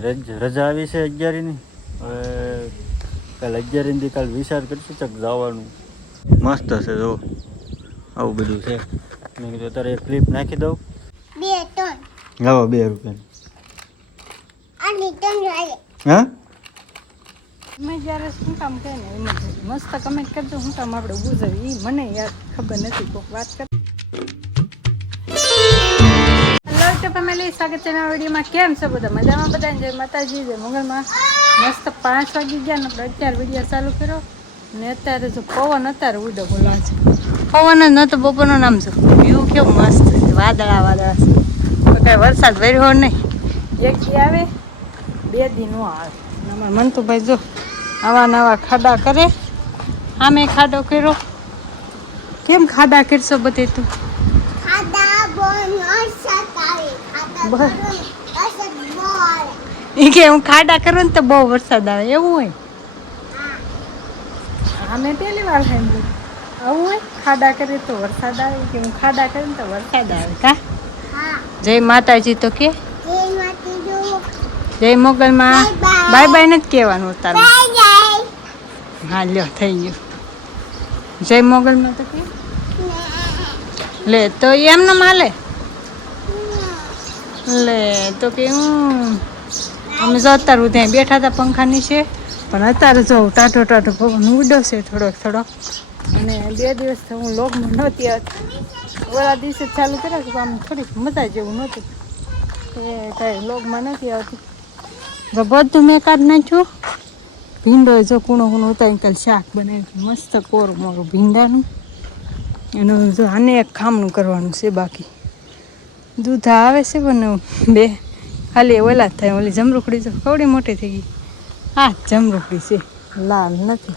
રજા આવી છે 11ની. હવે કાલ 11ની કાલ વિચાર કરશું ચક જવાનું. મસ્ત છે જો આવું બધું છે. મેં કીધું તારે એક ક્લિપ નાખી દઉં. 2 ટન લાવો 2 રૂપિયા. આની ટન લાગે. હા મેં જ્યારે શું કામ કહે ને એમાં મસ્ત કમેન્ટ કરજો શું કામ આપણે ગુજરી એ મને યાર ખબર નથી કોઈક વાત કર. હેલો તો ફેમિલી, સ્વાગત છે નવા વિડીયોમાં. કેમ છે બધા? મજામાં બધા? જય માતાજી, જય મંગળમાં. મસ્ત 5 વાગી ગયા ને આપણે અત્યારે વિડીયો ચાલુ કર્યો ને અત્યારે જો પવન અત્યારે ઉડો બોલવા છે. પવન જ નતો, બપોરનું નામ છે. વ્યૂ કેવું મસ્ત છે, વાદળા વાદળા છે. તો કાંઈ વરસાદ વર્યો નહીં. એક દી આવે 2 દી નો આવે. અમારે મંતુભાઈ જો આવા નવા ખાડા કરે. આમે ખાડો કર્યો. કેમ ખાડા કરશો બધે તું? ખાડા બોન અસત આવે. ખાડા બસ. બોન અસત બોલ. એ કે હું ખાડા કરું ને તો બહુ વરસાદ આવે એવું હોય? હા, મેં પહેલી વાર સાંભળ્યું આવું હોય. ખાડા કરે તો વરસાદ આવે કે હું ખાડા કરું ને તો વરસાદ આવે કા? હા, જય માતાજી તો કે જય માતી જો. જય મોગલમાં. બાય બાય નથી કહેવાનું તારું. Bye bye. હા લ્યો થઈ ગયું. જય મોગલમાં તો કે લે તો એમ ન હાલે. લે તો કે અમે જો અત્યારે ત્યાં બેઠા હતા પંખા નીચે, પણ અત્યારે જો ટાટો ટાટો પવન ઉડ્યો છે થોડોક થોડોક. અને 2 દિવસથી હું લોગમાં નહોતી આવતી. ઓલા દિવસે ચાલુ કર્યા કે આમ થોડીક મજા જેવું નહોતું એ કાંઈ લોગમાં નથી આવતી. તો બધું મેં કાઢી નાખ્યું. ભીંડો જો કૂણો કૂણો ઉતારીને કાલે શાક બનાવ્યું મસ્ત કોરું મોરું ભીંડાનું. એનું જો આને એક ખામણું કરવાનું છે બાકી. દૂધ આવે છે પણ 2 ખાલી ઓલા જ થાય. ઓલી જમરૂખડી તો કવડી મોટી થઈ ગઈ. હા જમરૂખડી છે, લાલ નથી,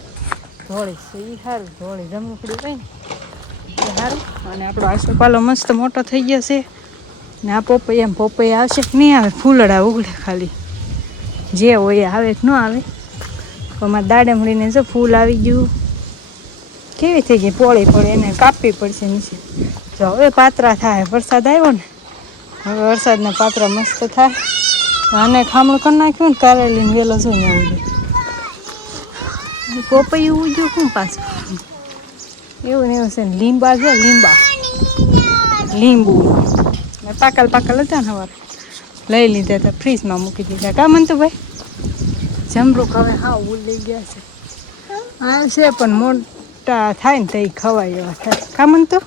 ધોળી છે. એ સારું, ધોળી જમરૂખડી હોય ને એ સારું. અને આપણો આસોપાલો મસ્ત મોટો થઈ ગયો છે. ને આ પોપૈયા આવશે કે નહીં આવે? ફૂલડા ઉગડે ખાલી, જે હોય આવે કે ન આવે. અમારે દાડમડીને જો ફૂલ આવી ગયું. કેવી થઈ ગઈ પોળી પોળી, એને કાપવી પડશે નીચે. જો હવે પાતરા થાય, વરસાદ આવ્યો ને હવે વરસાદના પાતરા મસ્ત થાય. આને ખામણું કરી નાખ્યું ને કારેલીને વેલો જો ને ઉડે. પોપૈયું ઉગ્યું શું પાછું એવું ને એવું છે ને. લીંબા જો લીંબુ પાકલ હતા ને સવારે લઈ લીધા હતા, ફ્રીજમાં મૂકી દીધા. કા મંતુભાઈ? જમરૂક હવે હા ઉલી ગયા છે. હા છે પણ મોટા થાય ને તો એ ખવાય એવા થાય. કા મંતુ?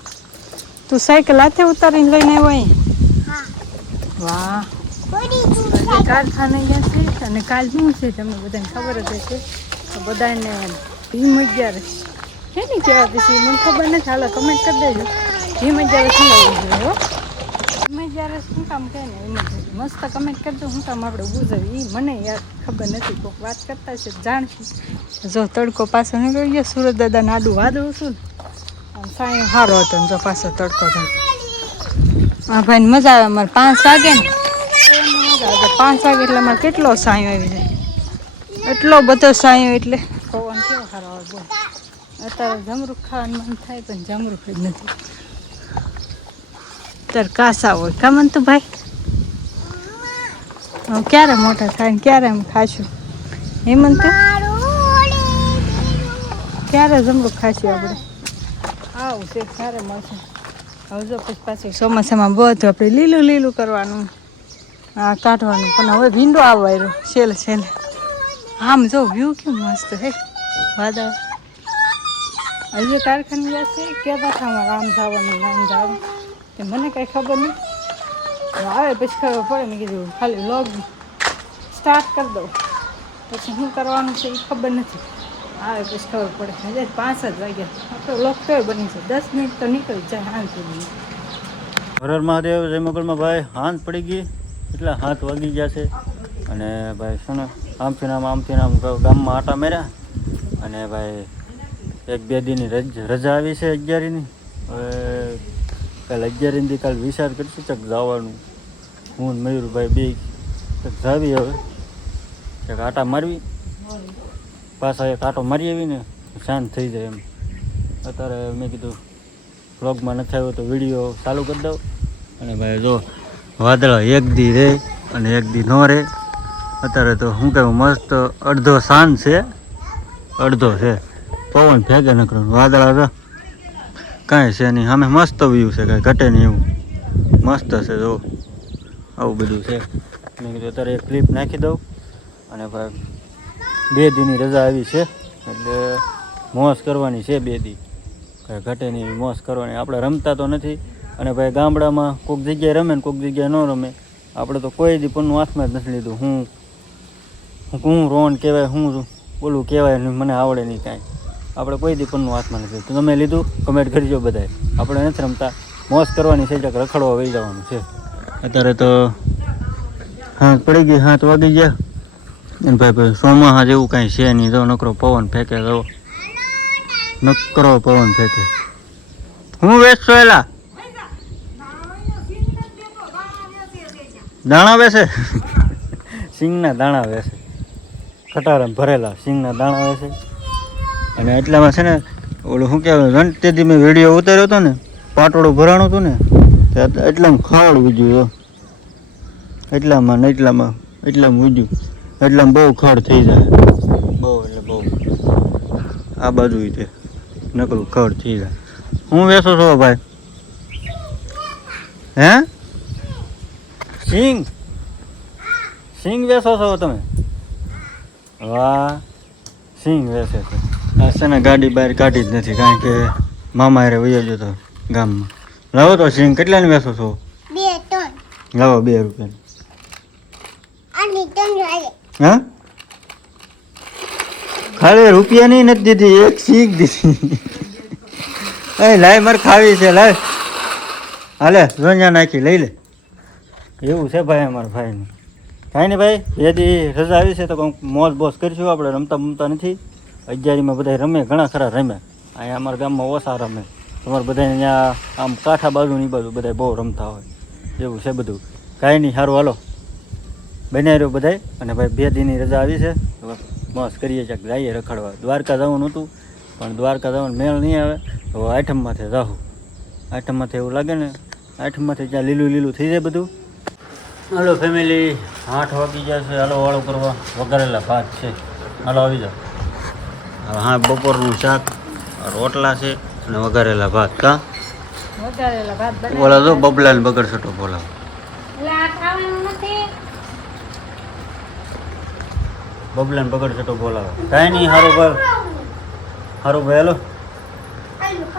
તું સાયકલ હાથે ઉતારીને લઈને આવ્યો અહીંયા? વાહ. કારખાને ગયા છે. અને કાલ શું છે તમને બધાને ખબર જ હશે. તો બધાને ભીમ 11 શેની કહેવાતી છે મને ખબર નથી. હાલો કમેન્ટ કરી દેજો. ભીમ 11 શું લાવી જોઈએ હો? ભીમ 11 શું કામ કહે ને એમાં મસ્ત કમેન્ટ કરજો શું કામ આપણે ગુજરી એ મને યાર ખબર નથી. કોઈક વાત કરતા છે જાણશું. જો તડકો પાછો નીકળી ગયો. સુરત દાદા નાડું વાદળું છું ને આમ સાંઈ સારો હતો ને જો પાછો તડકો થાય. હા ભાઈ મજા આવે. અમારે 5 વાગે ને 5 વાગે એટલે અમારે કેટલો સાંયો આવી જાય. એટલો બધો સાંયો એટલે પવન કેવો સારો આવે બોલ. અત્યારે જમરૂખ ખાવાનું મન થાય પણ જમરૂખ જ નથી. અત્યારે કાસા હોય. કા મંતુભાઈ? હવે ક્યારે મોટા થાય ને ક્યારે એમ ખાશું? હેમંત ક્યારે જમરૂખ ખાશું આપણે? આવું છે ક્યારે મળશે. હવે જો પછી પાછું ચોમાસામાં બધું આપણે લીલું લીલું કરવાનું, હા કાઢવાનું. પણ હવે ભીંડો આવવા રહ્યો છેલ્લે છેલ્લે. આમ જો વ્યૂ કેવું મસ્ત હે વાદળ. હજી કારખાને ગયા છે કહેતા હતા અમારે આમ જવાનું આમ જવાનું. તે મને કાંઈ ખબર નહીં. આવે પછી ખબર પડે. મેં કીધું ખાલી વ્લોગ સ્ટાર્ટ કરી દઉં પછી શું કરવાનું છે એ ખબર નથી. આવે પછી ખબર પડે. હજી 5 જ વાગ્યા. આપણો વ્લોગ કયો બની છે 10 મિનિટ તો નીકળી જાય હાંજ સુધી. હર હર મહાદેવ. જય મોગલમાં ભાઈ. હાંજ પડી ગઈ એટલે 7 વાગી ગયા છે. અને ભાઈ શું ને આમથી આમ ગામમાં આટા માર્યા. અને ભાઈ 1-2 દીની રજા આવી છે 11ની. હવે કાલ 11ની કાલ વિચાર કરીશું ચક જવાનું. હું ને મયુરભાઈ 2 ચક જાવી. હવે એક આટા મારવી, પાછા એક આટો મારી આવી ને શાંત થઈ જાય એમ. અત્યારે મેં કીધું વ્લોગમાં નથી આવ્યો તો વિડીયો ચાલુ કરી દઉં. અને ભાઈ જો વાદળા 1 દી રહે અને 1 દી ન રહે. અત્યારે તો શું કહેવું મસ્ત અડધો શાંત છે, અડધો છે પવન ફેંકે નકરું વાદળા તો કાંઈ છે નહીં. સામે મસ્ત વ્યૂ છે, કાંઈ ઘટે નહીં એવું મસ્ત છે. જો આવું બધું છે. મેં કીધું અત્યારે એક ક્લિપ નાખી દઉં. અને ભાઈ 2 દીની રજા આવી છે એટલે મોજ કરવાની છે. 2 દી કાંઈ ઘટે નહીં એવી મોજ કરવાની. આપણે રમતા તો નથી. અને ભાઈ ગામડામાં કોઈક જગ્યાએ રમે ને કોઈક જગ્યાએ ન રમે. આપણે તો કોઈ દી પન્નું હાથમાં જ નથી લીધું. હું રોન કહેવાય, હું બોલું કહેવાય ને મને આવડે નહીં કાંઈ. આપણે કોઈ દી પન્નું હાથમાં નથી લીધું. તમે લીધું કમેન્ટ કરજો બધાએ. આપણે નથી રમતા, મોજ કરવાની છે, જ્યાં રખડવા વહી જવાનું છે. અત્યારે તો હાથ પડી ગઈ, 7 વાગી ગયા. અને ભાઈ સોમાહા જેવું કાંઈ છે નહીં. તો નકરો પવન ફેંકે, તો નકરો પવન ફેંકે. હું વેચશો એલા દાણા વેસે સિંગના દાણા વેસે, ખટારામાં ભરેલા સિંગના દાણા વેસે. અને એટલામાં છે ને ઓલું શું કહેવાય રણતેથી મેં વિડીયો ઉતાર્યો હતો ને, પાટોળું ભરાણું હતું ને, એટલામાં ખડ ઉજ્યું. એટલામાં ને એટલામાં ઉજ્યું. એટલામાં બહુ ખડ થઈ જાય, બહુ એટલે બહુ. આ બાજુ તે નકરું ખડ થઈ જાય. હું વેચો છો ભાઈ? હે સિંગ વેચો છો તમે? વાહ, સિંગ વેચે છે. આ છે ને ગાડી બહાર કાઢી જ નથી, કારણ કે મામા હારે વયો ગયો તો ગામમાં. લાવો તો સિંગ કેટલાની વેચો છો? 2 ટન. લાવો 2 રૂપિયાની. આની ટન વાળે. હા ખાલી રૂપિયાની નથી દીધી, એક સિંગ દીધી. એ લાય મારે ખાવી છે, લાય હાલે જોંજા નાખી લઈ લે. એવું છે ભાઈ અમારા ભાઈનું. કાંઈ નહીં ભાઈ, 2 દી રજા આવી છે તો કંઈક મોજ બોજ કરીશું. આપણે રમતા નથી. 11મીમાં બધા રમે, ઘણા ખરા રમે. અહીંયા અમારા ગામમાં ઓછા રમે. તમારે બધા અહીંયા આમ કાંઠા બાજુની બાજુ બધા બહુ રમતા હોય. એવું છે બધું. કાંઈ નહીં, સારું હાલો બનાવી રહ્યો બધાય. અને ભાઈ 2 દીની રજા આવી છે, મોજ કરીએ ચાક જઈએ રખડવા. દ્વારકા જવાનું હતું પણ દ્વારકા જવાનું મેળ નહીં આવે. તો 8મમાંથી જાઉં. 8મમાંથી એવું લાગે ને, 8મમાંથી ત્યાં લીલું થઈ જાય બધું. હાલો ફેમિલી, 8 વાગી ગયા છે. હાલો વાળો કરવા. વઘારેલા ભાત છે, હાલો આવી જાઓ. હા બપોરનું શાક, રોટલા છે અને વઘારેલા ભાત. કા વઘારેલા ભાત બોલા તો બબલાને બગડ છટો બોલાવો. એટલે આ ખાવાનું નથી. બબલાને બગડ છટો બોલાવો. કાંઈ નહીં, સારું ભાઈ હાલો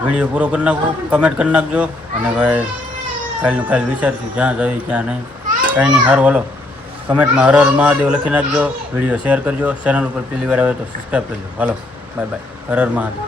વિડીયો પૂરો કરી નાખો. કમેન્ટ કરી નાખજો. અને ભાઈ કાલનું કાલ વિચારશું જ્યાં જવી ક્યાં નહીં. કાંઈ નહીં, સારું હાલો કમેન્ટમાં હર હર મહાદેવ લખી નાખજો. વિડીયો શેર કરજો. ચેનલ ઉપર પહેલી વાર આવે તો સબસ્ક્રાઈબ કરજો. હાલો બાય બાય. હર હર મહાદેવ.